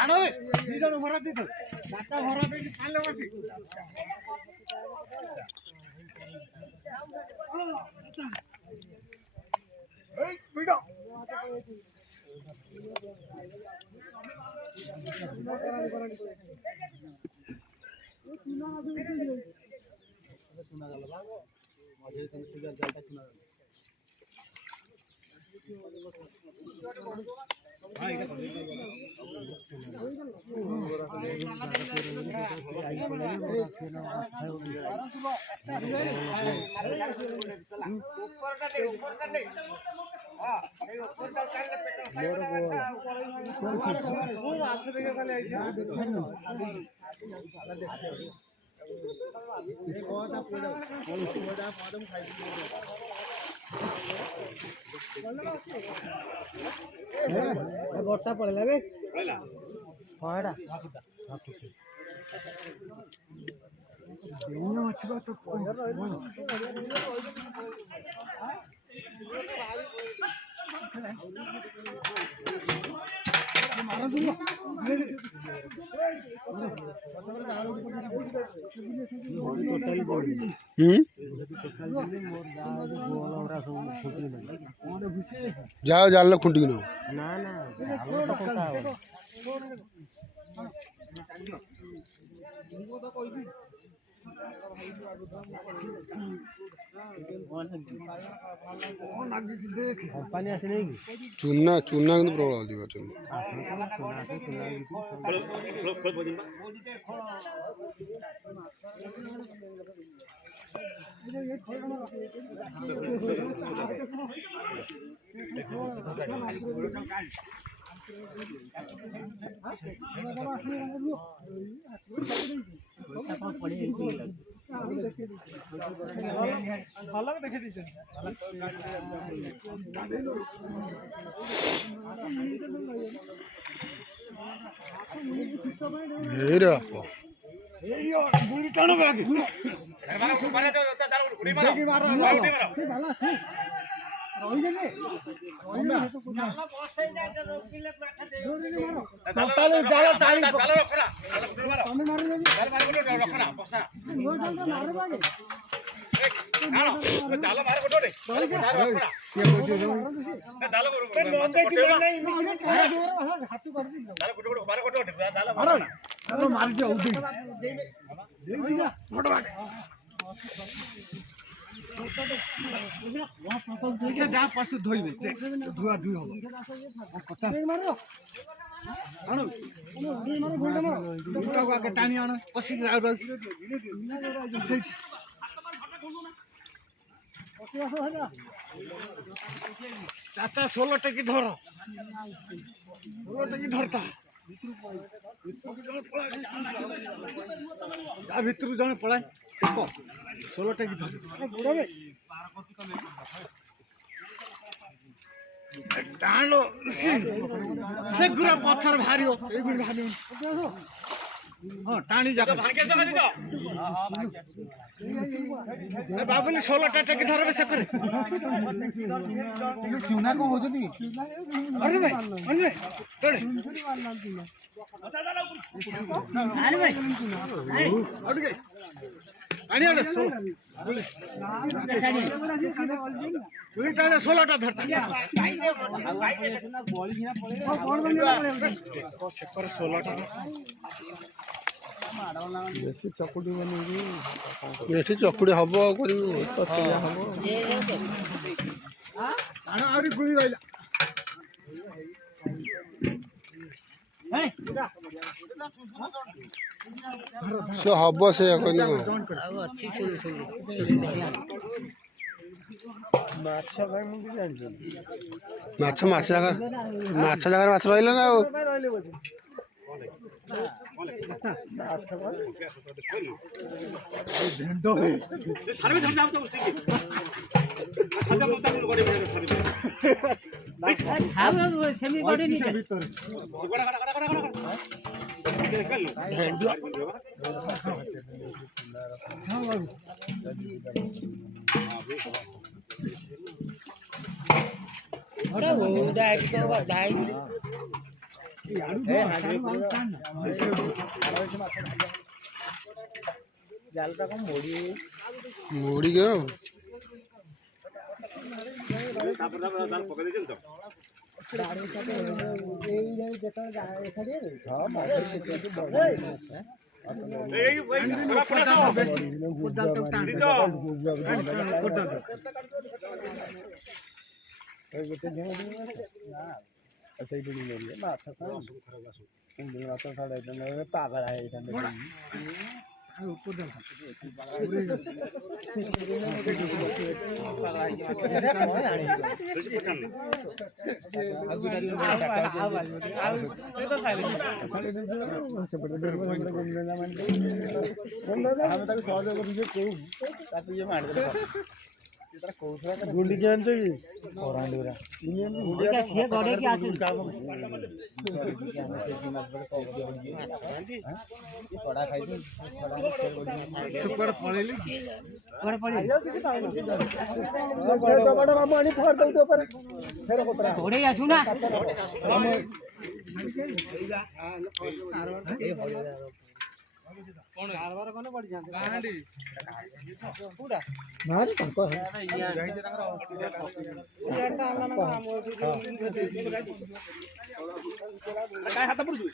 ଆଣ ଦି ଜଣ ଭରା ଦେଇଥ ଚାରିଟା ଭରା ଦେଇକି ଖାଇଲେ ବସି ଏଇ ଭିଡ଼ ସୁନା ଗଲା ବାଗ ମଝିରେ ତମ ସୁଗାର ଜାଲଟା ସୁନା ଗଲା हां इधर ऊपर का दे हां ए ऊपर का काले पेट वो हाथ से देखे खाली ବର୍ଷା ପଳେଇଲା ବେ ପଳେଇଲା ହଁ ଏଟା ଦିନ ଅଛି ବା ତ जाओ जाल खुंटी ना चूना चूना प्रबल अधिक पशु धोइबे धुआ धुई हम कथा आगे टाणी आण कसी चाचा 16 टेकी धर 16 टेकी धरता भितर जन पलाय 16 टेकी धर टाणो से गुरा पत्थर भारियो ए गुण भारियो हां टाणी जाका भाग्य जगा दियो ए बाबुली 16 टा की धरबे से करे चूना को हो जदी अरे भाई तोड़े अरे भाई अड़ गई आनी आने 16 टाणे 16 टा धरता सेकर 16 टा बेसी चकुड़ी बनेगी बेसी चकुड़ी हबो करियो तो सेया हबो आना आरी गुली रहला से हबो से कोनी को अच्छी सुन माछ भाई मुंडी जान माछ जगह माछ रहले ना भेंडो है छाड़बे धर जाओ तो उठी छाड़ जाओ मत गोड़ी बड़े छाड़बे हां सेमी बॉडी नहीं भीतर गोड़ा देख लो भेंडो हां बाबू अरे वो डाइट को डाइट ମୋଡ଼ି ଗયો ପକେଇ ଦେଇଛନ୍ତି ତ ପାଗଳ ହେଇଥାନ୍ତେ ଆମେ ତାକୁ ସହଯୋଗ କରୁଛୁ କୋଉ ତାକୁ ଇଏ ମାରିଦେଲେ ଗୁଣ୍ଡିକି ଆଣିଛ କି ପରାଣ୍ଡିରା ସିଏ ଗଡେଇକି ଆସୁଛି ପଡା ଖାଇଛୁ ପଳେଇଲି ଘୋଡେଇ ଆସୁ ନା काय हात पडू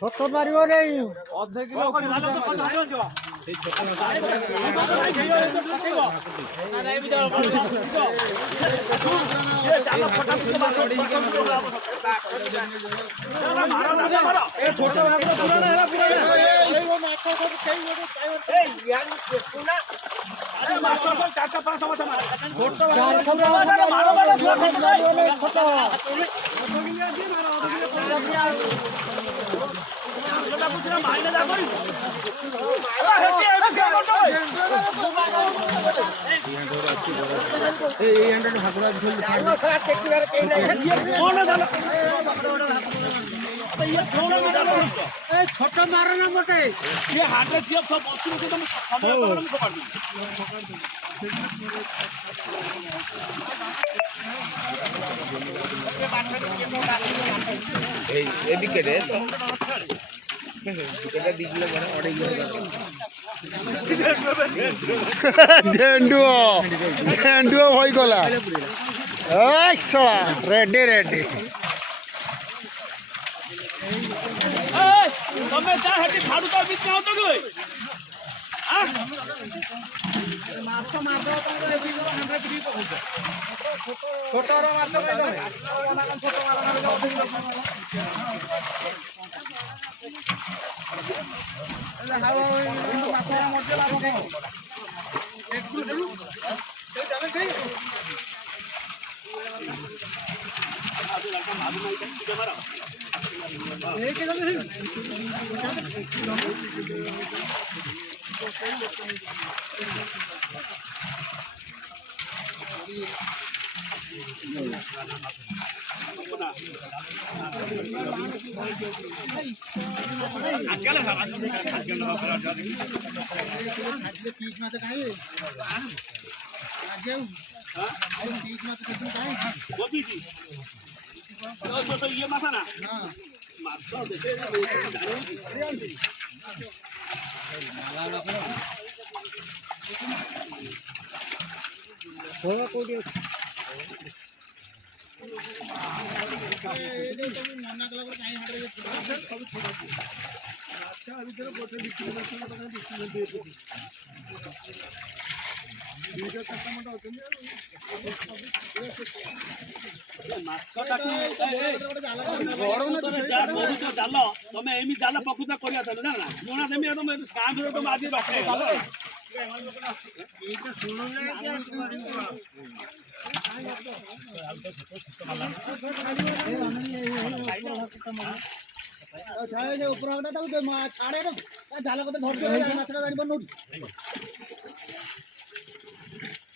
ଛୋଟ ମାରିବ ନାଇଁ ଅଧେ କିଲୋ ଛୋଟ ମାର ନା ମୋଟେ झेंडुओ भई गला रेडी रेडी તમે ચા હેટી થાડું તો બીચ આવતો ગયો ମାଛ ମାଛ ଛୋଟର ମାଛ ଛୋଟ तीस मात्र काय तीस मात्र सध्या काय गोपीची तो ये मासा ना हा मासा देते थोडं कोणी मना कला काही हाडे আচ্ছা আমি যেন বলতে বিক্রি করতে টাকা বিক্রি করতে দুইটা চারটা মোটা হচ্ছে না জাল তুমি এমনি জাল পকুতা করিয়া তাহলে না না মোনা তুমি একদম কাম ধরে তো মাঝে রক্ষে এইটা শুনুন না ছাড়ে উপর তাও ছাড়ে ঝালা কথা ধরতে মাছটা গাড়ি বন্ধ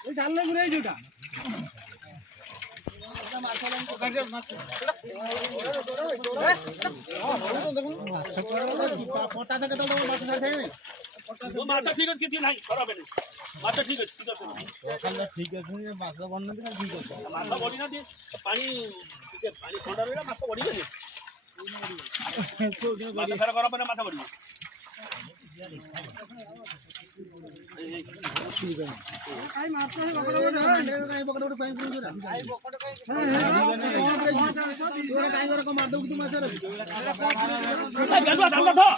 ওই জানলে ঘুরে যেটা পটা থাকে তো মাছ ছাড়ে মাথা ঠিক আছে কিছু নাই খারাপ নেই মাথা ঠিক আছে ঠিক আছে মাছটা বন্ধ দিলে ঠিক আছে মাথা বড়ি না দিস পানি পানি ঠান্ডা রইলে মাথা বড়ি গেছে মাথা খারাপ করা মানে মাথা বড়ি মার দেবো কিন্তু মাছের ধান্দা